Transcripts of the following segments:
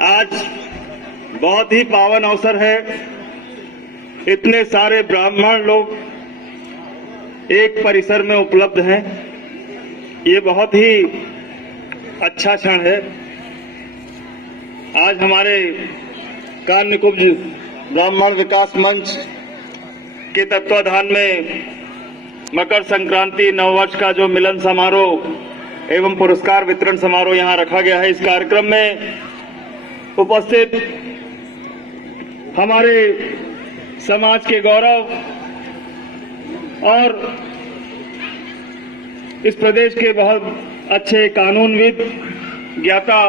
आज बहुत ही पावन अवसर है। इतने सारे ब्राह्मण लोग एक परिसर में उपलब्ध हैं। ये बहुत ही अच्छा क्षण है। आज हमारे कान्यकुब्ज ब्राह्मण विकास मंच के तत्वाधान में मकर संक्रांति नववर्ष का जो मिलन समारोह एवं पुरस्कार वितरण समारोह यहां रखा गया है। इस कार्यक्रम में उपस्थित हमारे समाज के गौरव और इस प्रदेश के बहुत अच्छे कानूनविद ज्ञाता,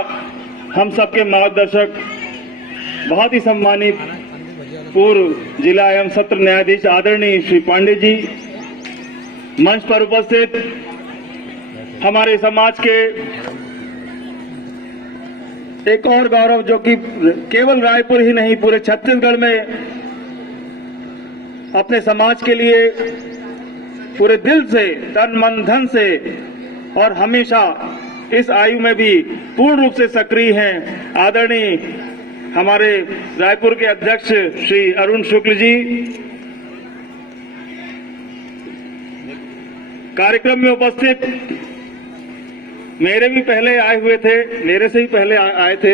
हम सबके मार्गदर्शक, बहुत ही सम्मानित पूर्व जिला एवं सत्र न्यायाधीश आदरणीय श्री पांडे जी, मंच पर उपस्थित हमारे समाज के एक और गौरव जो कि केवल रायपुर ही नहीं पूरे छत्तीसगढ़ में अपने समाज के लिए पूरे दिल से, तन मन धन से और हमेशा इस आयु में भी पूर्ण रूप से सक्रिय हैं, आदरणीय हमारे रायपुर के अध्यक्ष श्री अरुण शुक्ल जी। कार्यक्रम में उपस्थित मेरे भी पहले आए हुए थे, मेरे से ही पहले आए थे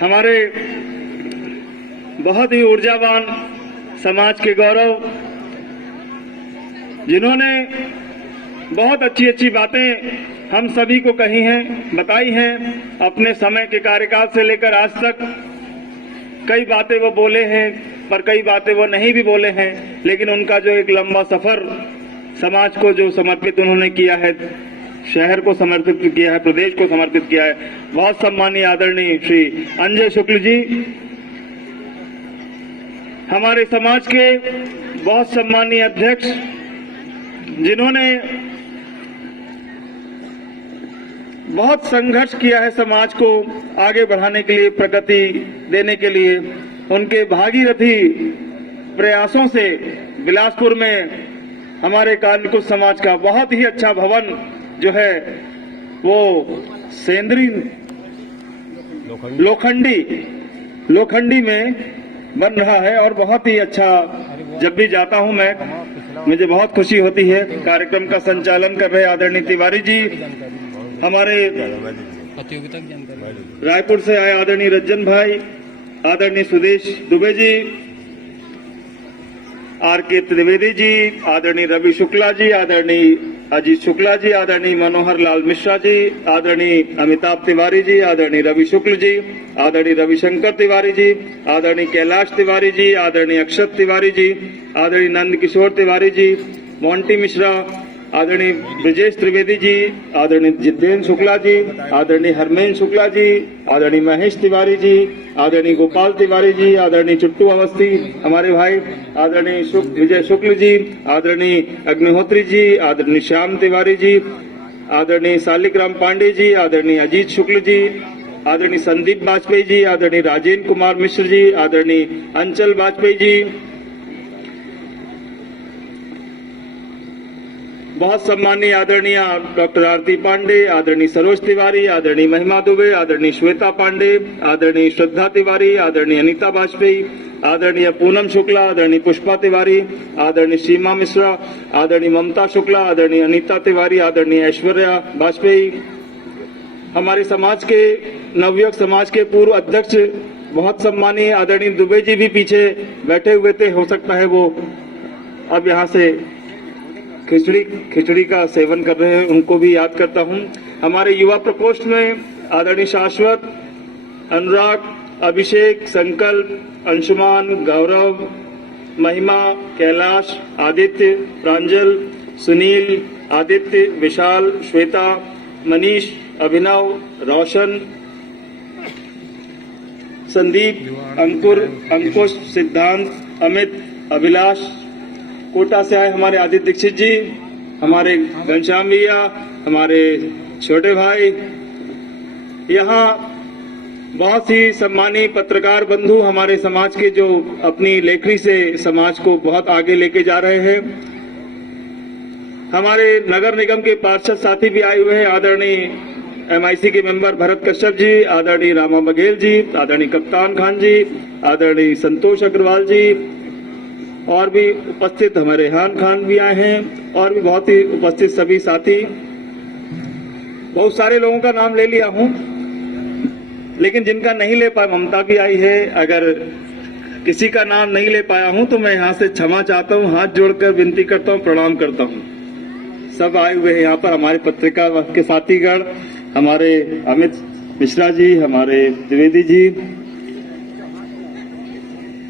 हमारे बहुत ही ऊर्जावान समाज के गौरव, जिन्होंने बहुत अच्छी अच्छी बातें हम सभी को कही हैं, बताई हैं। अपने समय के कार्यकाल से लेकर आज तक कई बातें वो बोले हैं, पर कई बातें वो नहीं भी बोले हैं, लेकिन उनका जो एक लंबा सफर समाज को जो समर्पित उन्होंने किया है, शहर को समर्पित किया है, प्रदेश को समर्पित किया है, बहुत सम्मानीय आदरणीय श्री अंजय शुक्ल जी, हमारे समाज के बहुत सम्मानीय अध्यक्ष, जिन्होंने बहुत संघर्ष किया है समाज को आगे बढ़ाने के लिए, प्रगति देने के लिए। उनके भागीरथी प्रयासों से बिलासपुर में हमारे कान्यकुब्ज समाज का बहुत ही अच्छा भवन जो है वो सेंद्री लोखंडी में बन रहा है और बहुत ही अच्छा। जब भी जाता हूं मैं, मुझे बहुत खुशी होती है। कार्यक्रम का संचालन कर रहे आदरणीय तिवारी जी, हमारे रायपुर से आए आदरणीय रंजन भाई, आदरणीय सुदेश दुबे जी, आर.के. त्रिवेदी जी, आदरणीय रवि शुक्ला जी, आदरणीय अजीत शुक्ला जी, आदरणीय मनोहर लाल मिश्रा जी, आदरणीय अमिताभ तिवारी जी, आदरणीय रवि शुक्ल जी, आदरणीय रविशंकर तिवारी जी, आदरणीय कैलाश तिवारी जी, आदरणीय अक्षत तिवारी जी, आदरणीय नंद किशोर तिवारी जी, मोंटी मिश्रा, आदरणीय ब्रजेश त्रिवेदी जी, आदरणीय जितेंद्र शुक्ला जी, आदरणीय हरमेन शुक्ला जी, आदरणीय महेश तिवारी जी, आदरणीय गोपाल तिवारी जी, आदरणीय चुट्टू अवस्थी हमारे भाई, आदरणीय विजय शुक्ल जी, आदरणीय अग्निहोत्री जी, आदरणीय श्याम तिवारी जी, आदरणीय शालिग्राम पांडे जी, आदरणीय अजीत शुक्ल जी, आदरणीय संदीप वाजपेयी जी, आदरणीय राजेंद्र कुमार मिश्र जी, आदरणीय अंचल वाजपेयी जी, बहुत सम्मानीय आदरणीय डॉक्टर आरती पांडे, आदरणीय सरोज तिवारी, आदरणीय महिमा दुबे, आदरणीय श्वेता पांडे, आदरणीय श्रद्धा तिवारी, आदरणीय अनीता वाजपेयी, आदरणीय पूनम शुक्ला, आदरणीय पुष्पा तिवारी, आदरणीय सीमा मिश्रा, आदरणीय ममता शुक्ला, आदरणीय अनीता तिवारी, आदरणीय ऐश्वर्या वाजपेयी, हमारे समाज के नवयुवक समाज के पूर्व अध्यक्ष, बहुत सम्मानीय आदरणीय दुबे जी भी पीछे बैठे हुए थे, हो सकता है वो अब यहाँ से खिचड़ी का सेवन कर रहे हैं, उनको भी याद करता हूं। हमारे युवा प्रकोष्ठ में आदरणीय शाश्वत, अनुराग, अभिषेक, संकल्प, अंशुमान, गौरव, महिमा, कैलाश, आदित्य, प्रांजल, सुनील, आदित्य, विशाल, श्वेता, मनीष, अभिनव, रोशन, संदीप, अंकुर, अंकुश, सिद्धांत, अमित, अभिलाष, कोटा से आए हमारे आदित्य दीक्षित जी, हमारे घनश्याम भैया, हमारे छोटे भाई, यहाँ बहुत ही सम्मानीय पत्रकार बंधु हमारे समाज के जो अपनी लेखनी से समाज को बहुत आगे लेके जा रहे हैं। हमारे नगर निगम के पार्षद साथी भी आए हुए हैं, आदरणीय MIC के मेंबर भरत कश्यप जी, आदरणीय रामा बघेल जी, आदरणीय कप्तान खान जी, आदरणीय संतोष अग्रवाल जी, और भी उपस्थित हमारे रेहान खान भी आए हैं, और भी बहुत ही उपस्थित सभी साथी। बहुत सारे लोगों का नाम ले लिया हूं, लेकिन जिनका नहीं ले पाया, ममता भी आई है, अगर किसी का नाम नहीं ले पाया हूं तो मैं यहां से क्षमा चाहता हूं, हाथ जोड़कर विनती करता हूं, प्रणाम करता हूं। सब आए हुए हैं यहाँ पर, हमारे पत्रिका के साथीगण, हमारे अमित मिश्रा जी, हमारे द्विवेदी जी।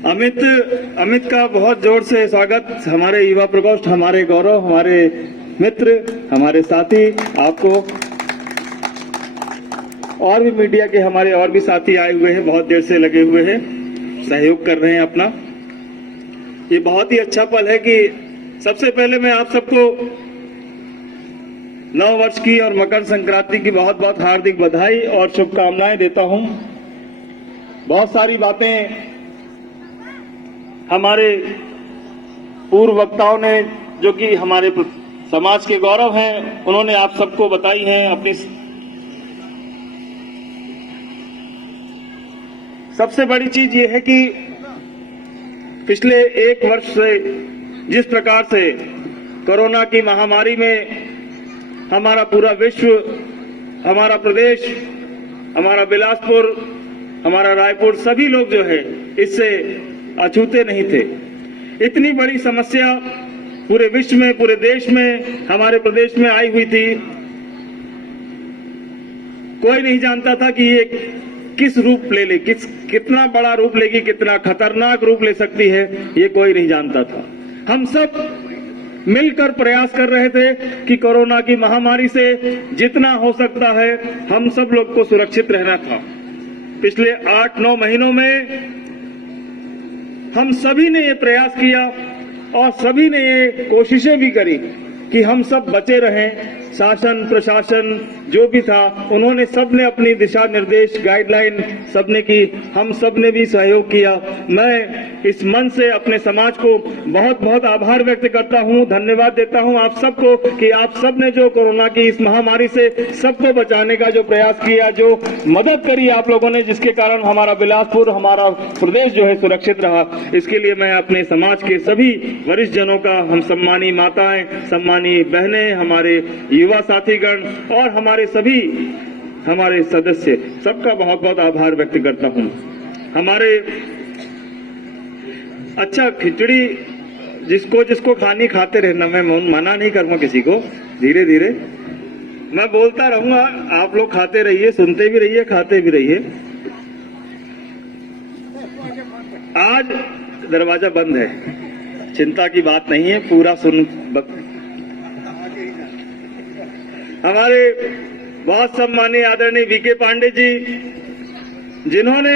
अमित का बहुत जोर से स्वागत, हमारे युवा प्रकोष्ठ, हमारे गौरव, हमारे मित्र, हमारे साथी, आपको और भी मीडिया के हमारे और भी साथी आए हुए हैं, बहुत देर से लगे हुए हैं, सहयोग कर रहे हैं अपना। ये बहुत ही अच्छा पल है कि सबसे पहले मैं आप सबको नव वर्ष की और मकर संक्रांति की बहुत बहुत हार्दिक बधाई और शुभकामनाएं देता हूं। बहुत सारी बातें हमारे पूर्व वक्ताओं ने, जो कि हमारे समाज के गौरव हैं, उन्होंने आप सबको बताई हैं। अपनी सबसे बड़ी चीज ये है कि पिछले एक वर्ष से जिस प्रकार से कोरोना की महामारी में हमारा पूरा विश्व, हमारा प्रदेश, हमारा बिलासपुर, हमारा रायपुर, सभी लोग जो है इससे अछूते नहीं थे। इतनी बड़ी समस्या पूरे विश्व में, पूरे देश में, हमारे प्रदेश में आई हुई थी। कोई नहीं जानता था कि ये किस रूप ले ले, कितना बड़ा रूप लेगी, कितना खतरनाक रूप ले सकती है, ये कोई नहीं जानता था। हम सब मिलकर प्रयास कर रहे थे कि कोरोना की महामारी से जितना हो सकता है हम सब लोग को सुरक्षित रहना था। पिछले 8-9 महीनों में हम सभी ने ये प्रयास किया और सभी ने ये कोशिशें भी करी कि हम सब बचे रहें। शासन प्रशासन जो भी था, उन्होंने सबने अपनी दिशा निर्देश, गाइडलाइन सबने की, हम सबने भी सहयोग किया। मैं इस मन से अपने समाज को बहुत बहुत आभार व्यक्त करता हूं, धन्यवाद देता हूं आप सबको कि आप सबने जो कोरोना की इस महामारी से सबको बचाने का जो प्रयास किया, जो मदद करी आप लोगों ने, जिसके कारण हमारा बिलासपुर, हमारा प्रदेश जो है सुरक्षित रहा। इसके लिए मैं अपने समाज के सभी वरिष्ठ जनों का, हम सम्मानी माताएं, सम्मानी बहनें, हमारे युवा साथीगण और हमारे सदस्य, सबका बहुत बहुत आभार व्यक्त करता हूं। हमारे अच्छा खिचड़ी जिसको खानी खाते रहना, मैं मना नहीं करूंगा किसी को, धीरे धीरे मैं बोलता रहूंगा, आप लोग खाते रहिए, सुनते भी रहिए, खाते भी रहिए। आज दरवाजा बंद है, चिंता की बात नहीं है, पूरा सुन। हमारे बहुत सम्मानीय आदरणीय वीके पांडे जी, जिन्होंने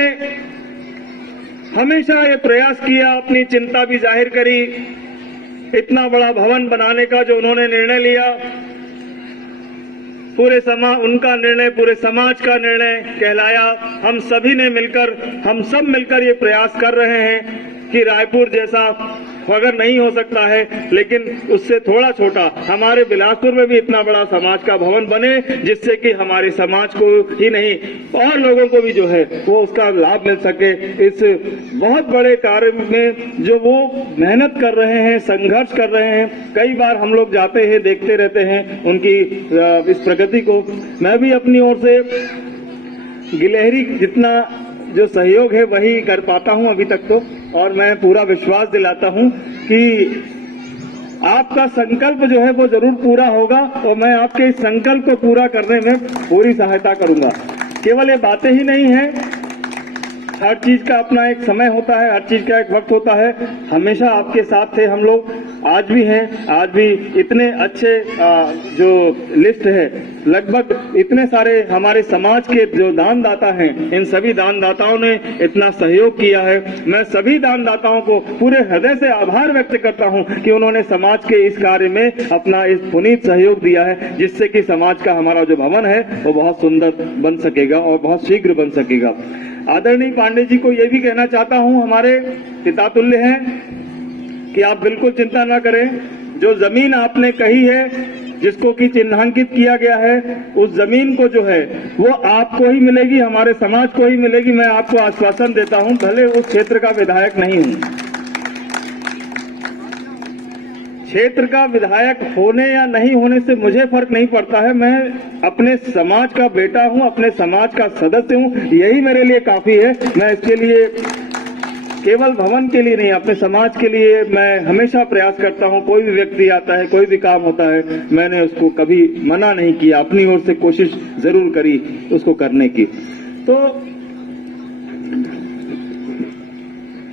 हमेशा ये प्रयास किया, अपनी चिंता भी जाहिर करी, इतना बड़ा भवन बनाने का जो उन्होंने निर्णय लिया, उनका निर्णय पूरे समाज का निर्णय कहलाया। हम सब मिलकर ये प्रयास कर रहे हैं कि रायपुर जैसा अगर नहीं हो सकता है, लेकिन उससे थोड़ा छोटा हमारे बिलासपुर में भी इतना बड़ा समाज का भवन बने, जिससे कि हमारे समाज को ही नहीं और लोगों को भी जो है वो उसका लाभ मिल सके। इस बहुत बड़े कार्य में जो वो मेहनत कर रहे हैं, संघर्ष कर रहे हैं, कई बार हम लोग जाते हैं, देखते रहते हैं उनकी इस प्रगति को। मैं भी अपनी ओर से गिलहरी जितना जो सहयोग है वही कर पाता हूं अभी तक तो, और मैं पूरा विश्वास दिलाता हूं कि आपका संकल्प जो है वो जरूर पूरा होगा और मैं आपके इस संकल्प को पूरा करने में पूरी सहायता करूंगा। केवल ये बातें ही नहीं है, हर चीज का अपना एक समय होता है, हर चीज का एक वक्त होता है। हमेशा आपके साथ थे हम लोग, आज भी हैं, आज भी इतने अच्छे जो लिस्ट है, लगभग इतने सारे हमारे समाज के जो दानदाता हैं, इन सभी दानदाताओं ने इतना सहयोग किया है। मैं सभी दानदाताओं को पूरे हृदय से आभार व्यक्त करता हूं कि उन्होंने समाज के इस कार्य में अपना इस पुनीत सहयोग दिया है, जिससे कि समाज का हमारा जो भवन है वो बहुत सुंदर बन सकेगा और बहुत शीघ्र बन सकेगा। आदरणीय पांडे जी को यह भी कहना चाहता हूं, हमारे पितातुल्य हैं, कि आप बिल्कुल चिंता न करें। जो जमीन आपने कही है जिसको कि चिन्हांकित किया गया है, उस जमीन को जो है वो आपको ही मिलेगी, हमारे समाज को ही मिलेगी। मैं आपको आश्वासन देता हूं, भले उस क्षेत्र का विधायक नहीं हूं। क्षेत्र का विधायक होने या नहीं होने से मुझे फर्क नहीं पड़ता है। मैं अपने समाज का बेटा हूं, अपने समाज का सदस्य हूं, यही मेरे लिए काफी है। मैं इसके लिए केवल भवन के लिए नहीं, अपने समाज के लिए मैं हमेशा प्रयास करता हूं। कोई भी व्यक्ति आता है, कोई भी काम होता है, मैंने उसको कभी मना नहीं किया, अपनी ओर से कोशिश जरूर करी उसको करने की। तो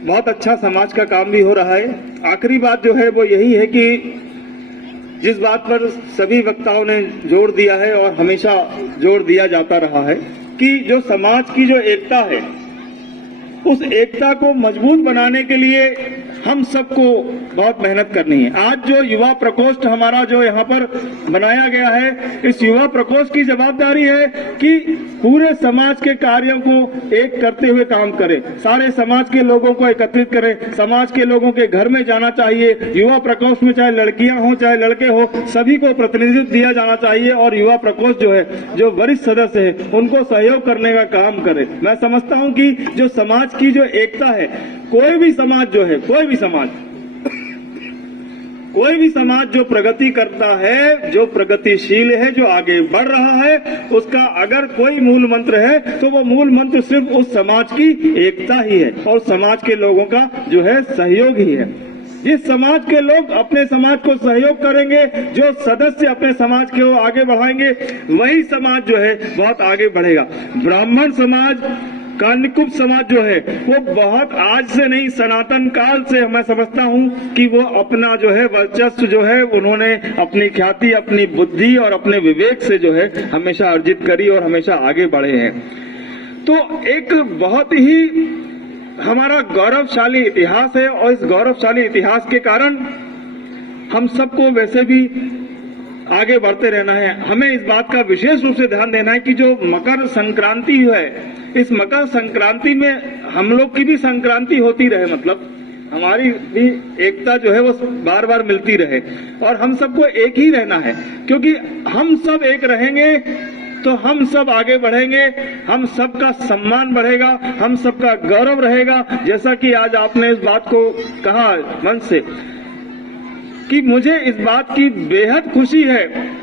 बहुत अच्छा समाज का काम भी हो रहा है। आखिरी बात जो है वो यही है कि जिस बात पर सभी वक्ताओं ने जोर दिया है और हमेशा जोर दिया जाता रहा है कि जो समाज की जो एकता है, उस एकता को मजबूत बनाने के लिए हम सबको बहुत मेहनत करनी है। आज जो युवा प्रकोष्ठ हमारा जो यहाँ पर बनाया गया है, इस युवा प्रकोष्ठ की जवाबदारी है कि पूरे समाज के कार्यों को एक करते हुए काम करे, सारे समाज के लोगों को एकत्रित करे, समाज के लोगों के घर में जाना चाहिए। युवा प्रकोष्ठ में चाहे लड़कियां हो चाहे लड़के हो, सभी को प्रतिनिधित्व दिया जाना चाहिए और युवा प्रकोष्ठ जो है, जो वरिष्ठ सदस्य है, उनको सहयोग करने का काम करे। मैं समझता हूं कि जो समाज की जो एकता है, कोई भी समाज जो है, कोई भी समाज जो प्रगति करता है, जो प्रगतिशील है, जो आगे बढ़ रहा है, उसका अगर कोई मूल मंत्र है तो वो मूल मंत्र सिर्फ उस समाज की एकता ही है और समाज के लोगों का जो है सहयोग ही है। जिस समाज के लोग अपने समाज को सहयोग करेंगे, जो सदस्य अपने समाज को आगे बढ़ाएंगे, वही समाज जो है बहुत आगे बढ़ेगा। ब्राह्मण समाज, कान्यकुब्ज समाज जो है वो बहुत आज से नहीं, सनातन काल से मैं समझता हूं कि वो अपना जो है वर्चस्व जो है उन्होंने अपनी ख्याति, अपनी बुद्धि और अपने विवेक से जो है हमेशा अर्जित करी और हमेशा आगे बढ़े हैं। तो एक बहुत ही हमारा गौरवशाली इतिहास है और इस गौरवशाली इतिहास के कारण हम सबको वैसे भी आगे बढ़ते रहना है। हमें इस बात का विशेष रूप से ध्यान देना है कि जो मकर संक्रांति है, इस मकर संक्रांति में हम लोग की भी संक्रांति होती रहे, मतलब हमारी भी एकता जो है वो बार बार मिलती रहे और हम सबको एक ही रहना है, क्योंकि हम सब एक रहेंगे तो हम सब आगे बढ़ेंगे, हम सबका सम्मान बढ़ेगा, हम सबका गौरव रहेगा। जैसा कि आज आपने इस बात को कहा मन से कि मुझे इस बात की बेहद खुशी है।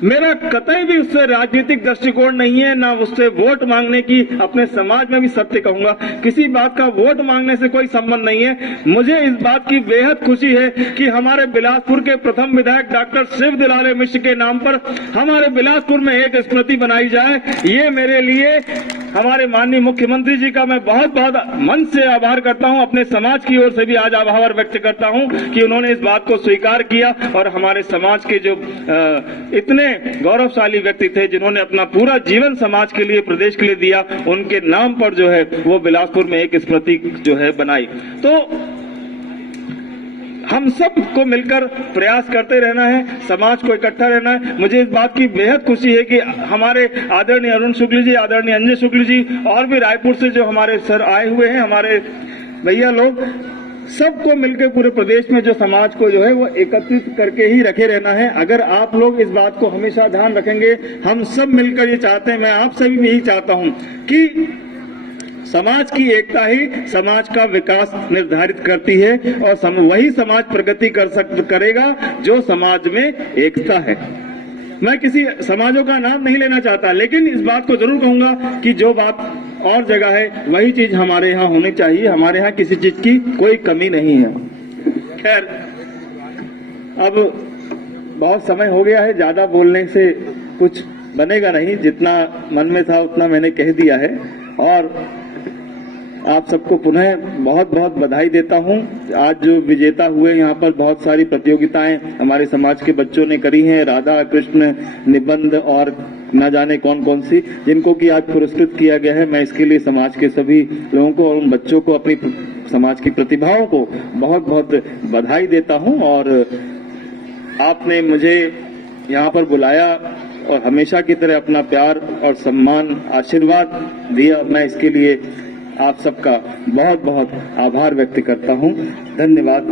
मेरा कतई भी उससे राजनीतिक दृष्टिकोण नहीं है, ना उससे वोट मांगने की। अपने समाज में भी सत्य कहूंगा, किसी बात का वोट मांगने से कोई संबंध नहीं है। मुझे इस बात की बेहद खुशी है कि हमारे बिलासपुर के प्रथम विधायक डॉक्टर शिव दुलारे मिश्र के नाम पर हमारे बिलासपुर में एक स्मृति बनाई जाए। ये मेरे लिए हमारे माननीय मुख्यमंत्री जी का मैं बहुत बहुत मन से आभार करता हूं। अपने समाज की ओर से भी आज आभार व्यक्त करता हूं कि उन्होंने इस बात को स्वीकार किया और हमारे समाज के जो इतने गौरवशाली व्यक्ति थे, जिन्होंने अपना पूरा जीवन समाज के लिए, प्रदेश के लिए दिया, उनके नाम पर जो है वो बिलासपुर में एक स्मृति जो है बनाई। तो हम सब को मिलकर प्रयास करते रहना है, समाज को इकट्ठा रहना है। मुझे इस बात की बेहद खुशी है कि हमारे आदरणीय अरुण शुक्ल जी, आदरणीय अंजय शुक्ल जी और भी रायपुर से जो हमारे सर आए हुए हैं, हमारे भैया लोग, सबको मिलकर पूरे प्रदेश में जो समाज को जो है वो एकत्रित करके ही रखे रहना है। अगर आप लोग इस बात को हमेशा ध्यान रखेंगे, हम सब मिलकर ये चाहते हैं, मैं आपसे भी यही चाहता हूं कि समाज की एकता ही समाज का विकास निर्धारित करती है और वही समाज प्रगति करेगा जो समाज में एकता है। मैं किसी समाजों का नाम नहीं लेना चाहता, लेकिन इस बात को जरूर कहूंगा कि जो बात और जगह है वही चीज हमारे यहाँ होनी चाहिए। हमारे यहाँ किसी चीज की कोई कमी नहीं है। खैर, अब बहुत समय हो गया है, ज्यादा बोलने से कुछ बनेगा नहीं। जितना मन में था उतना मैंने कह दिया है और आप सबको पुनः बहुत बहुत बधाई देता हूं। आज जो विजेता हुए, यहाँ पर बहुत सारी प्रतियोगिताएं हमारे समाज के बच्चों ने करी हैं, राधा कृष्ण, निबंध और न जाने कौन कौन सी, जिनको कि आज पुरस्कृत किया गया है। मैं इसके लिए समाज के सभी लोगों को और उन बच्चों को, अपनी समाज की प्रतिभाओं को बहुत बहुत बधाई देता हूं। और आपने मुझे यहाँ पर बुलाया और हमेशा की तरह अपना प्यार और सम्मान, आशीर्वाद दिया। मैं इसके लिए आप सबका बहुत बहुत आभार व्यक्त करता हूं। धन्यवाद।